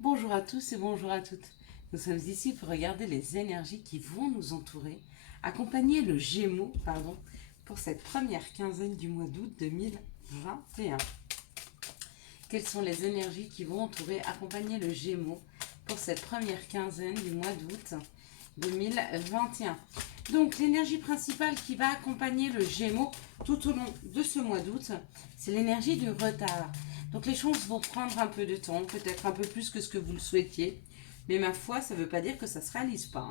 Bonjour à tous et bonjour à toutes. Nous sommes ici pour regarder les énergies qui vont nous entourer, accompagner le Gémeaux, pour cette première quinzaine du mois d'août 2021. Quelles sont les énergies qui vont entourer, accompagner le Gémeaux pour cette première quinzaine du mois d'août 2021? Donc l'énergie principale qui va accompagner le Gémeaux tout au long de ce mois d'août, c'est l'énergie du retard. Donc les choses vont prendre un peu de temps, peut-être un peu plus que ce que vous le souhaitiez. Mais ma foi, ça ne veut pas dire que ça ne se réalise pas.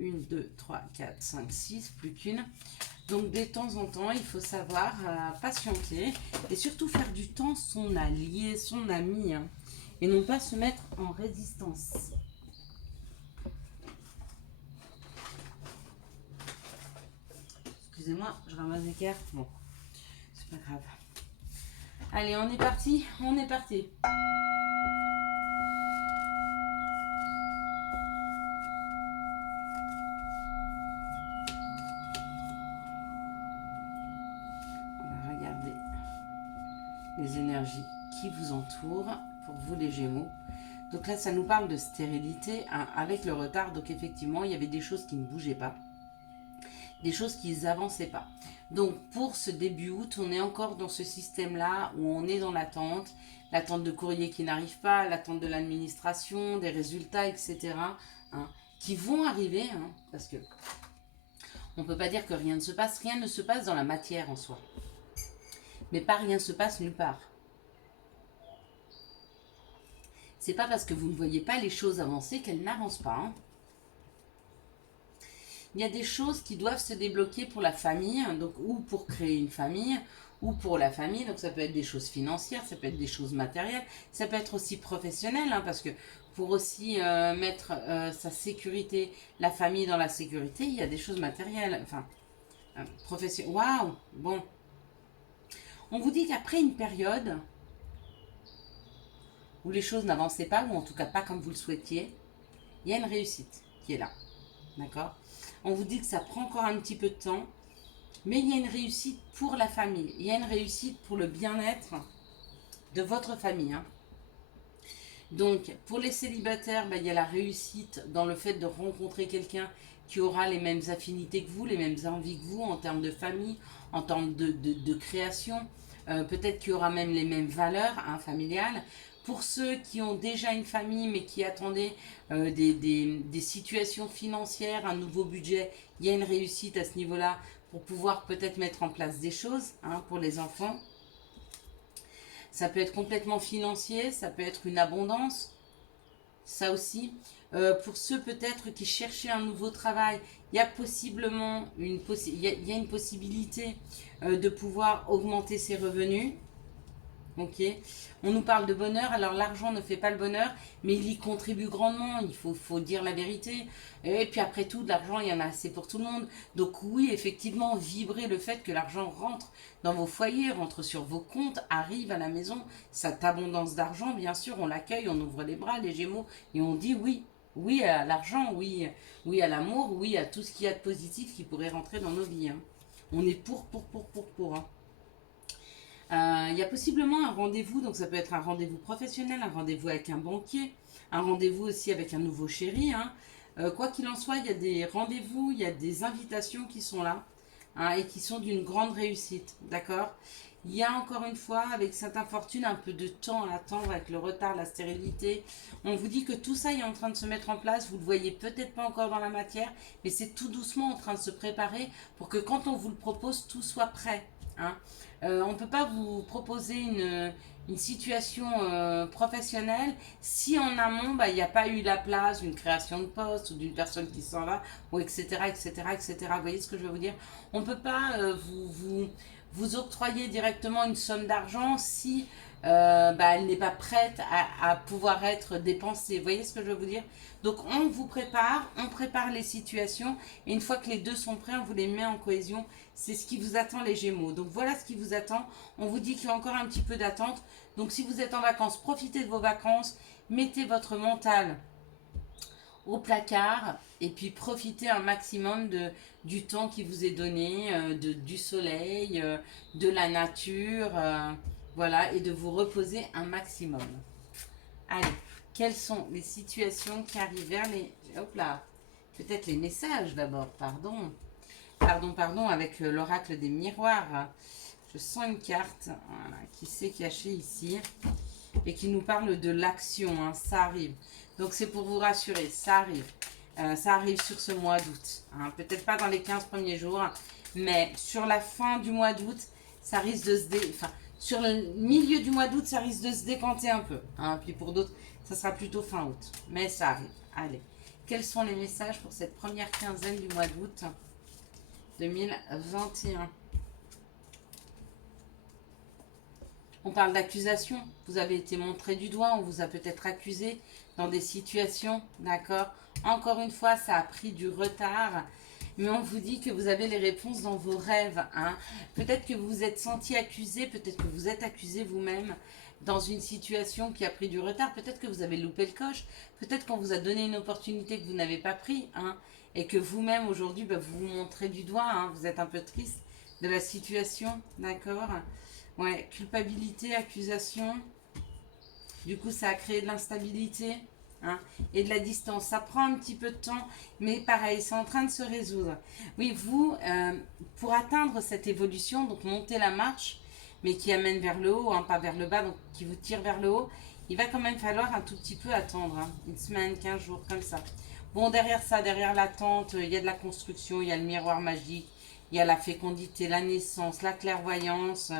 1, 2, 3, 4, 5, 6, plus qu'une. Donc de temps en temps, il faut savoir patienter et surtout faire du temps son allié, son ami. Et non pas se mettre en résistance. Excusez-moi, je ramasse les cartes. Bon, c'est pas grave. Allez, on est parti. On est parti. On va regarder les énergies qui vous entourent pour vous les Gémeaux. Donc là, ça nous parle de stérilité avec le retard. Donc effectivement, il y avait des choses qui ne bougeaient pas, des choses qui n'avançaient pas. Donc pour ce début août, on est encore dans ce système-là où on est dans l'attente de courrier qui n'arrive pas, l'attente de l'administration, des résultats, etc. Qui vont arriver, parce que on ne peut pas dire que rien ne se passe. Rien ne se passe dans la matière en soi. Mais pas rien se passe nulle part. C'est pas parce que vous ne voyez pas les choses avancer qu'elles n'avancent pas. Il y a des choses qui doivent se débloquer pour la famille, donc ou pour créer une famille, ou pour la famille. Donc ça peut être des choses financières, ça peut être des choses matérielles, ça peut être aussi professionnel, parce que pour aussi mettre sa sécurité, la famille dans la sécurité, il y a des choses matérielles, enfin professionnelles. Waouh, bon. On vous dit qu'après une période où les choses n'avançaient pas, ou en tout cas pas comme vous le souhaitiez, il y a une réussite qui est là. D'accord? On vous dit que ça prend encore un petit peu de temps, mais il y a une réussite pour la famille. Il y a une réussite pour le bien-être de votre famille. Donc, pour les célibataires, il y a la réussite dans le fait de rencontrer quelqu'un qui aura les mêmes affinités que vous, les mêmes envies que vous en termes de famille, en termes de création. Peut-être qu'il y aura même les mêmes valeurs familiales. Pour ceux qui ont déjà une famille mais qui attendaient des situations financières, un nouveau budget, il y a une réussite à ce niveau-là pour pouvoir peut-être mettre en place des choses pour les enfants. Ça peut être complètement financier, ça peut être une abondance, ça aussi. Pour ceux peut-être qui cherchaient un nouveau travail, il y a possiblement une possibilité de pouvoir augmenter ses revenus. Ok, on nous parle de bonheur. Alors l'argent ne fait pas le bonheur, mais il y contribue grandement. Il faut dire la vérité. Et puis après tout, de l'argent, il y en a assez pour tout le monde. Donc oui, effectivement, vibrez le fait que l'argent rentre dans vos foyers, rentre sur vos comptes, arrive à la maison. Cette abondance d'argent, bien sûr, on l'accueille, on ouvre les bras, les Gémeaux, et on dit oui. Oui à l'argent, oui, oui à l'amour, oui à tout ce qu'il y a de positif qui pourrait rentrer dans nos vies. On est pour. Il y a possiblement un rendez-vous, donc ça peut être un rendez-vous professionnel, un rendez-vous avec un banquier, un rendez-vous aussi avec un nouveau chéri. Quoi qu'il en soit, il y a des rendez-vous, il y a des invitations qui sont là et qui sont d'une grande réussite, d'accord? Il y a encore une fois, avec cette infortune, un peu de temps à attendre avec le retard, la stérilité. On vous dit que tout ça est en train de se mettre en place. Vous ne le voyez peut-être pas encore dans la matière, mais c'est tout doucement en train de se préparer pour que quand on vous le propose, tout soit prêt. On ne peut pas vous proposer une situation professionnelle si en amont, il n'y a pas eu la place d'une création de poste ou d'une personne qui s'en va, ou etc., etc., etc. Vous voyez ce que je veux vous dire? On ne peut pas vous octroyer directement une somme d'argent si elle n'est pas prête à pouvoir être dépensée. Vous voyez ce que je veux vous dire? Donc on prépare les situations, et une fois que les deux sont prêts, on vous les met en cohésion. C'est ce qui vous attend, les Gémeaux. Donc voilà ce qui vous attend. On vous dit qu'il y a encore un petit peu d'attente. Donc si vous êtes en vacances, profitez de vos vacances, mettez votre mental au placard et puis profitez un maximum du temps qui vous est donné, du soleil, de la nature, voilà, et de vous reposer un maximum. Allez, quelles sont les situations qui arrivent vers les... Hop là, peut-être les messages d'abord, pardon. Pardon, avec l'oracle des miroirs. Je sens une carte, voilà, qui s'est cachée ici et qui nous parle de l'action, hein, ça arrive. Donc c'est pour vous rassurer, ça arrive. Ça arrive sur ce mois d'août. Hein. Peut-être pas dans les 15 premiers jours, mais sur la fin du mois d'août, ça risque de se enfin, sur le milieu du mois d'août, ça risque de se décanter un peu. Hein. Puis pour d'autres, ça sera plutôt fin août. Mais ça arrive. Allez. Quels sont les messages pour cette première quinzaine du mois d'août 2021? On parle d'accusation. Vous avez été montré du doigt. On vous a peut-être accusé dans des situations. D'accord? Encore une fois, ça a pris du retard. Mais on vous dit que vous avez les réponses dans vos rêves. Hein. Peut-être que vous vous êtes senti accusé. Peut-être que vous êtes accusé vous-même dans une situation qui a pris du retard. Peut-être que vous avez loupé le coche. Peut-être qu'on vous a donné une opportunité que vous n'avez pas pris. Hein, et que vous-même, aujourd'hui, vous vous montrez du doigt. Hein, vous êtes un peu triste de la situation. D'accord? Ouais, culpabilité, accusation. Du coup, ça a créé de l'instabilité, hein, et de la distance. Ça prend un petit peu de temps, mais pareil, c'est en train de se résoudre. Oui, vous, pour atteindre cette évolution, donc monter la marche, mais qui amène vers le haut, hein, pas vers le bas, donc qui vous tire vers le haut, il va quand même falloir un tout petit peu attendre, hein, une semaine, 15 jours, comme ça. Bon, derrière ça, derrière l'attente, il y a de la construction, il y a le miroir magique, il y a la fécondité, la naissance, la clairvoyance,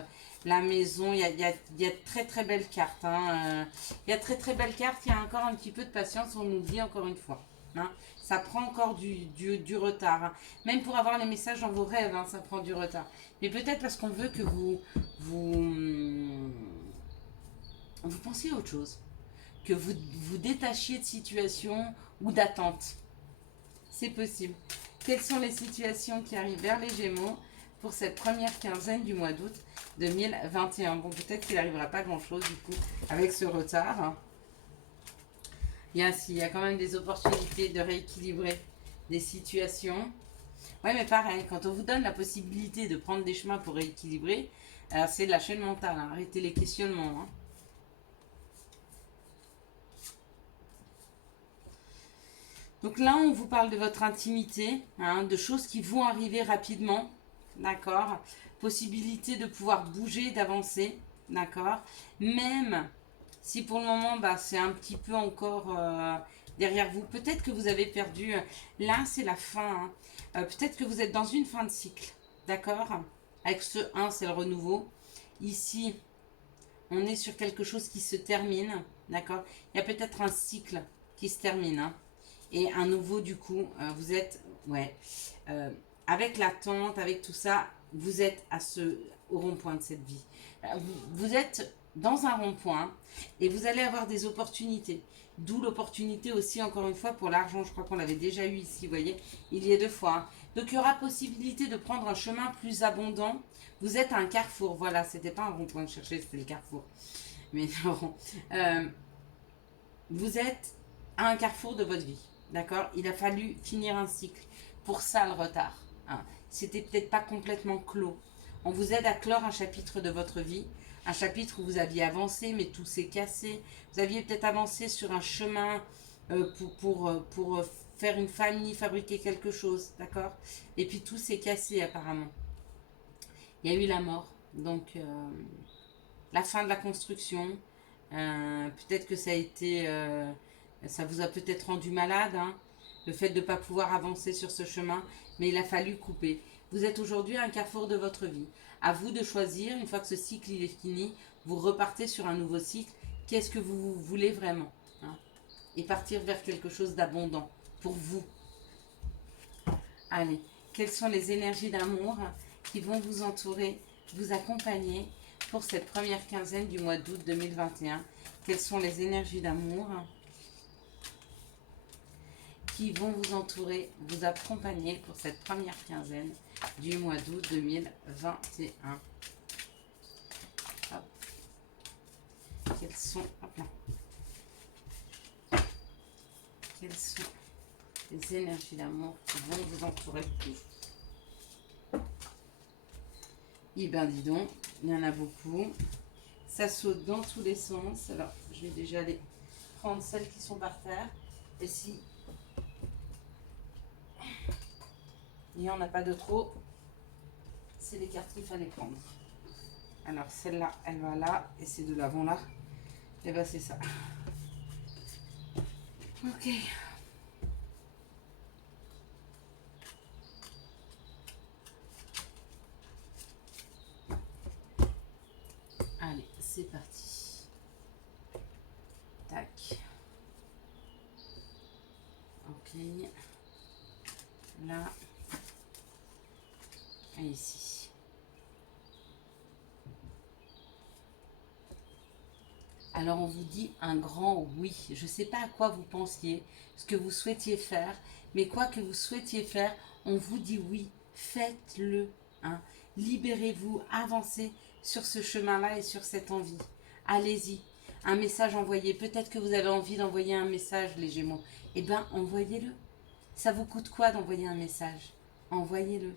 la maison, il y a très très belles cartes. Hein. Il y a très très belles cartes, il y a encore un petit peu de patience, on nous le dit encore une fois. Hein. Ça prend encore du retard. Hein. Même pour avoir les messages dans vos rêves, hein, ça prend du retard. Mais peut-être parce qu'on veut que vous pensiez à autre chose. Que vous vous détachiez de situations ou d'attentes. C'est possible. Quelles sont les situations qui arrivent vers les Gémeaux pour cette première quinzaine du mois d'août 2021? Bon, peut-être qu'il n'arrivera pas grand-chose du coup avec ce retard. Il y a quand même des opportunités de rééquilibrer des situations. Ouais, mais pareil, quand on vous donne la possibilité de prendre des chemins pour rééquilibrer, c'est de la chaîne mentale. Hein. Arrêtez les questionnements. Hein. Donc là, on vous parle de votre intimité, hein, de choses qui vont arriver rapidement, d'accord? Possibilité de pouvoir bouger, d'avancer, d'accord? Même si pour le moment, c'est un petit peu encore derrière vous. Peut-être que vous avez perdu. Là, c'est la fin. Hein. Peut-être que vous êtes dans une fin de cycle, d'accord? Avec ce 1, c'est le renouveau. Ici, on est sur quelque chose qui se termine, d'accord? Il y a peut-être un cycle qui se termine, hein. Et un nouveau, du coup, vous êtes, ouais, avec l'attente, avec tout ça, vous êtes au rond-point de cette vie. Vous êtes dans un rond-point et vous allez avoir des opportunités. D'où l'opportunité aussi, encore une fois, pour l'argent. Je crois qu'on l'avait déjà eu ici, vous voyez, il y a 2 fois. Hein. Donc, il y aura possibilité de prendre un chemin plus abondant. Vous êtes à un carrefour, voilà, c'était pas un rond-point de chercher, c'était le carrefour. Mais non, vous êtes à un carrefour de votre vie. D'accord? Il a fallu finir un cycle. Pour ça, le retard. Hein. C'était peut-être pas complètement clos. On vous aide à clore un chapitre de votre vie. Un chapitre où vous aviez avancé, mais tout s'est cassé. Vous aviez peut-être avancé sur un chemin pour faire une famille, fabriquer quelque chose. D'accord? Et puis tout s'est cassé apparemment. Il y a eu la mort. Donc, la fin de la construction. Peut-être que ça a été... ça vous a peut-être rendu malade, hein, le fait de ne pas pouvoir avancer sur ce chemin, mais il a fallu couper. Vous êtes aujourd'hui à un carrefour de votre vie. À vous de choisir, une fois que ce cycle il est fini, vous repartez sur un nouveau cycle. Qu'est-ce que vous voulez vraiment, hein, et partir vers quelque chose d'abondant pour vous. Allez, quelles sont les énergies d'amour qui vont vous entourer, vous accompagner pour cette première quinzaine du mois d'août 2021? Quelles sont les énergies d'amour qui vont vous entourer, vous accompagner pour cette première quinzaine du mois d'août 2021. Hop. Quelles sont, quelles sont les énergies d'amour qui vont vous entourer? Eh bien, dis donc, il y en a beaucoup. Ça saute dans tous les sens. Alors, je vais déjà aller prendre celles qui sont par terre. Et si il n'y en a pas de trop, c'est les cartes qu'il fallait prendre. Alors celle-là, elle va là, et ces deux-là vont là. Et ben c'est ça. Ok. Allez, c'est parti. Tac. Ok. Là. Et ici. Alors on vous dit un grand oui. Je ne sais pas à quoi vous pensiez, ce que vous souhaitiez faire, mais quoi que vous souhaitiez faire, on vous dit oui. Faites-le. Hein. Libérez-vous, avancez sur ce chemin-là et sur cette envie. Allez-y. Un message envoyé. Peut-être que vous avez envie d'envoyer un message, les Gémeaux. Eh bien, envoyez-le. Ça vous coûte quoi d'envoyer un message? Envoyez-le.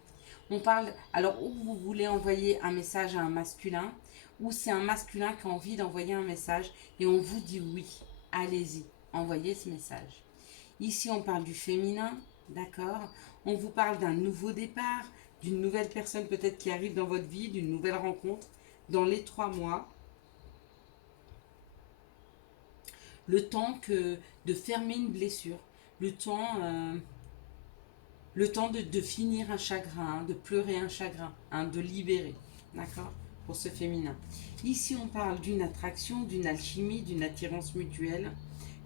On parle, alors, où vous voulez envoyer un message à un masculin, ou c'est un masculin qui a envie d'envoyer un message, et on vous dit oui, allez-y, envoyez ce message. Ici, on parle du féminin, d'accord? On vous parle d'un nouveau départ, d'une nouvelle personne peut-être qui arrive dans votre vie, d'une nouvelle rencontre, dans les 3 mois. Le temps de fermer une blessure, le temps de finir un chagrin, hein, de pleurer un chagrin, hein, de libérer, d'accord, pour ce féminin. Ici, on parle d'une attraction, d'une alchimie, d'une attirance mutuelle,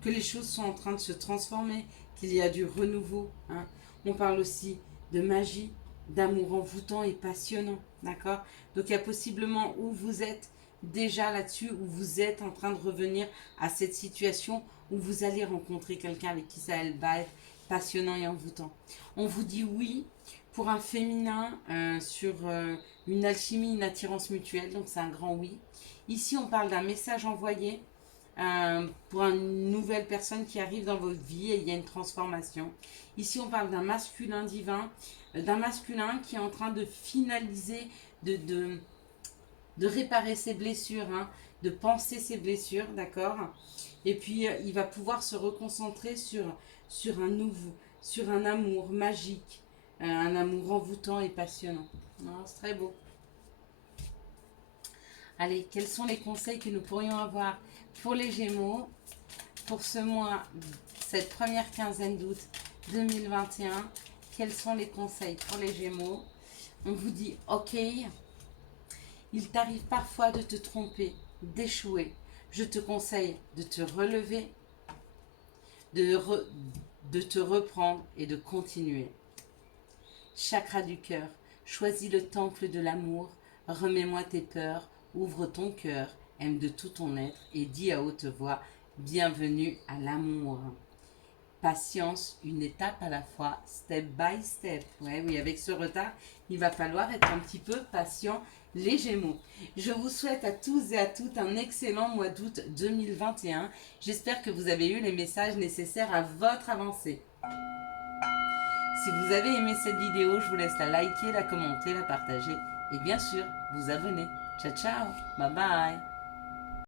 que les choses sont en train de se transformer, qu'il y a du renouveau. Hein. On parle aussi de magie, d'amour envoûtant et passionnant, d'accord. Donc, il y a possiblement où vous êtes déjà là-dessus, où vous êtes en train de revenir à cette situation où vous allez rencontrer quelqu'un avec qui ça va être passionnant et envoûtant. On vous dit oui pour un féminin sur une alchimie, une attirance mutuelle, donc c'est un grand oui. Ici, on parle d'un message envoyé pour une nouvelle personne qui arrive dans votre vie et il y a une transformation. Ici, on parle d'un masculin divin, d'un masculin qui est en train de finaliser, de réparer ses blessures, hein, de penser ses blessures, d'accord. Et puis, il va pouvoir se reconcentrer sur un nouveau, sur un amour magique, un amour envoûtant et passionnant. C'est très beau. Allez, quels sont les conseils que nous pourrions avoir pour les Gémeaux pour ce mois, cette première quinzaine d'août 2021? Quels sont les conseils pour les Gémeaux? On vous dit, ok, il t'arrive parfois de te tromper, d'échouer. Je te conseille de te relever, de te reprendre et de continuer. Chakra du cœur, choisis le temple de l'amour, remets-moi tes peurs, ouvre ton cœur, aime de tout ton être et dis à haute voix, bienvenue à l'amour. Patience, une étape à la fois, step by step. Ouais, oui, avec ce retard, il va falloir être un petit peu patient, les Gémeaux. Je vous souhaite à tous et à toutes un excellent mois d'août 2021. J'espère que vous avez eu les messages nécessaires à votre avancée. Si vous avez aimé cette vidéo, je vous laisse la liker, la commenter, la partager et bien sûr vous abonner. Ciao ciao, bye bye.